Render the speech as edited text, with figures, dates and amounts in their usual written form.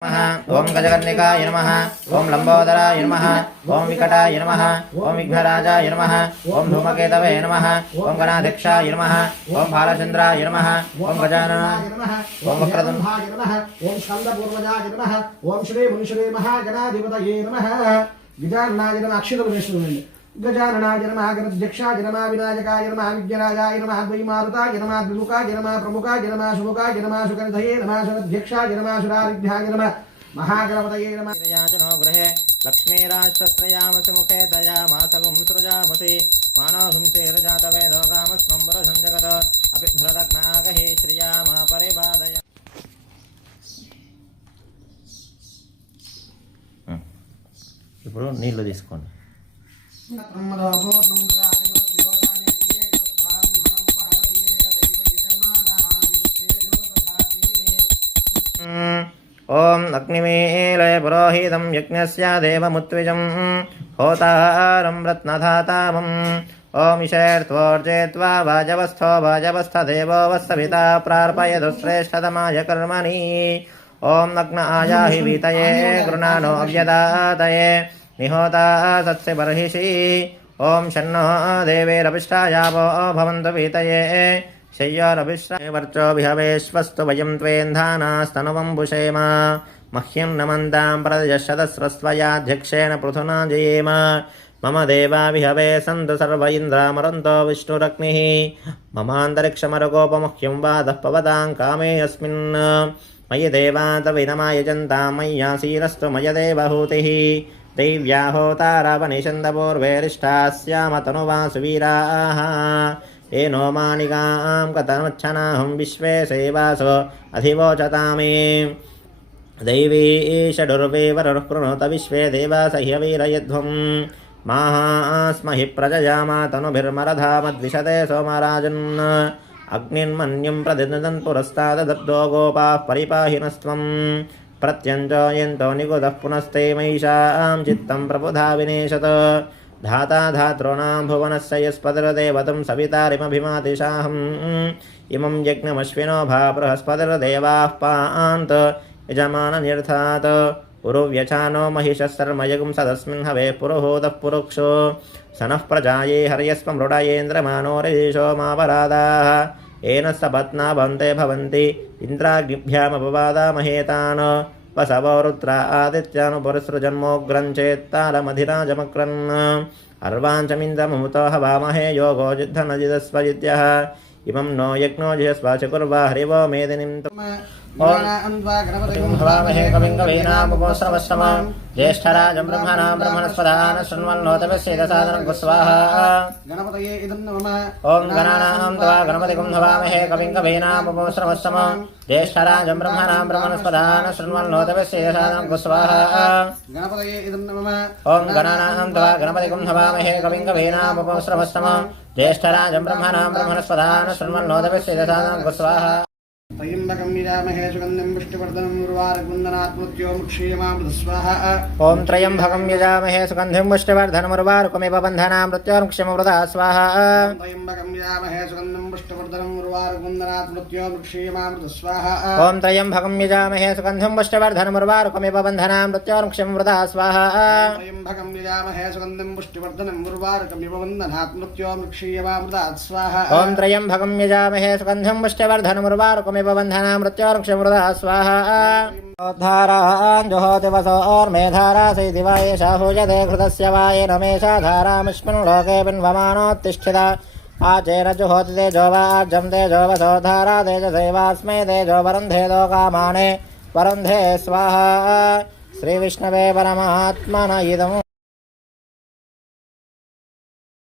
ओम गजकर्णिकाय नमः। ओम लंबोदराय नमः। ओम विकटाय नमः। ओम विघ्नराजाय नमः। ओम धूमकेतवे नमः। ओम गणाध्यक्षाय नमः। ओम भालचंद्राय नमः। ओम गजाननाय नमः। ओम वक्रतुंडाय नमः। ओम स्कंदपूर्वजाय नमः। ओम श्री मुनिश्री महागणाधिपतये नमः। गजाननाय नमः। अक्षरपदेशुवेंడి गजाननाय नमः। गणाध्यक्षाय नमः। विनायकाय नमः। विघ्नराजाय नमः। द्वैमारुताय नमः। द्विमुखाय नमः। प्रमुखाय नमः। शुभकाय नमः। सुकरधये नमः। सुराध्यक्षाय नमः। सुरारिभ्याय नमः। महागणपतये नमः। याजनो गृहे लक्ष्मीराष्ट्रत्रयामसि मुखे दयामासगुं सृजामसि मानोहुंसेर्जातवेदो कामस्मम्बरसं जगत अपिभ्रदग्नागहि श्रियामा परिबाधय। ఇప్పుడు నీళ్లు తీసుకోండి. ओम अग्निमीलय पुरोहितं यज्ञस्य देवमुत्विजं होतारं रत्नधातामम् ओम ईशेर्त्वोर्जेत्वा वाजवस्थो वाजवस्थदेवो वत्सविता प्रार्पयतु श्रेष्ठतमाय कर्मणि। ओम नग्न आयाहि वीतये गृणानो अव्यदातये निहोता सत्स्य बर्हिषि। ओम शन्नो देवेरभिष्टायावो भवन्तु वीतये शय्यारभिष्टवर्चो विहवेश्वस्तु वयं त्वेन्धानास्तनुवं भुषेम मह्यं नमन्तां प्रदयशतस्रस्त्वयाध्यक्षेण पृथुना जयेम। मम देवा विहवे सन्तु सर्व इन्द्रामरन्तो विष्णुरग्निः ममान्तरिक्षमरुगोपमुह्यं वादः पवतां कामे अस्मिन् मयि देवान्तविनमायजन्तां मय्यासीनस्तु मय देवहूतिः दैव्या होतारावनिषन्दपूर्वेरिष्ठाः स्याम तनुवासु वीराः येनो मानिकां कथमच्छनाहं विश्वे सेवासो अधिवोचतामे दैवी षडुर्वेवरुः कृणोत विश्वे देवास ह्यवीरयध्वं माहास्महि प्रजयामा तनुभिर्मरधामद्विषते सोमराजन् अग्निन्मन्यं प्रतिददन् पुरस्ताददब्धो गोपाः परिपाहिनस्त्वं प्रत्यञ्जयन्तो निगुतः पुनस्ते मयिषां चित्तं प्रबुधा विनेशत धाता धातॄणां भुवनस्य यस्पतिर्देवतं सवितारिमभिमातिशाहम् इमं यज्ञमश्विनो भा बृहस्पतिर्देवाः पान्त यजमाननिर्थात् पुरुव्यचानो महिषस्सर्मयगुं सदस्मिन् हवे पुरुहूतः पुरुक्षो सनः प्रजाये हर्यस्व मृडयेन्द्रमानो रयेशो मापरादाः येन सपत्ना भन्ते भवन्ति इन्द्राग्निभ्यामपवादामहेतान् वसवो रुद्रा आदित्यानुपुरसृजन्मोग्रञ्चेत्तालमधिराजमक्रन् अर्वाञ्चमिन्द्रमुतो हवामहे योगो जिद्धनजिदस्वजिद्यः इमं नो यज्ञो जिहस्वाच कुर्वा हरिवो मेदिनीं हवामहे कविं कवीनामुपस्रवस्तमं ज्येष्ठराजं ब्रह्मणां ब्रह्मणस्पदान शृण्वन्नोतपस्येदसादनं कुस्वाहा गणपतये इदं नमः। ओम गणानां त्वा गणपतिं हवामहे कविं कवीनामुपस्रवस्तमं ज्येष्ठराजं ब्रह्मणां ब्रह्मणस्पदान शृण्वन्नोतपस्येदसादनं कुस्वाहा गणपतये इदं नमः। ओम गणानां त्वा गणपतिं हवामहे कविं कवीनामुपस्रवस्तमं ज्येष्ठराजं ब्रह्मणां ब्रह्मणस्पदान शृण्वन्नोतपस्येदसादनं कुस्वाहा त्र्यम्बकं यजामहे सुगन्धिं पुष्टिवर्धनं उर्वारुकं ओम त्र्यम्बकं यजामहे सुगन्धिं पुष्टिवर्धनं उर्वारुकमिव बन्धनामृत्योर्मुक्षीयमामृता स्वाहा त्र्यम्बकं यजामहे सुगन्धिं पुष्टिवर्धनं उर्वारुकं स्वाहा ओम त्र्यम्बकं यजामहे सुगन्धिं पुष्टिवर्धनं उर्वारुकमिव बन्धनामृत्योर्मुक्षीयमामृता स्वाहा त्र्यम्बकं यजामहे सुगन्धिं पुष्टिवर्धनं उर्वारुकमिव बन्धनामृत्योर्मुक्षीयमामृता स्वाहा ओम त्र्यम्बकं यजामहे सुगन्धिं पुष्टिवर्धनं उर्वारुकमिव बन्धनामृत्योर्मुक्षीयमामृता स्वाहा धारां जुहोति वसोर्मेधारा सैदिवा एषा पूजते घृतस्य वायेन मेषा धारामस्मिन् लोके बिन्वमानोत्तिष्ठिता आचेन जुहोति तेजो वाजं तेजो वसो धारा तेजसेवास्मै तेजो वरुन्धे लोकामाने वरुन्धे स्वाहा श्रीविष्णवे परमात्मन इदम्।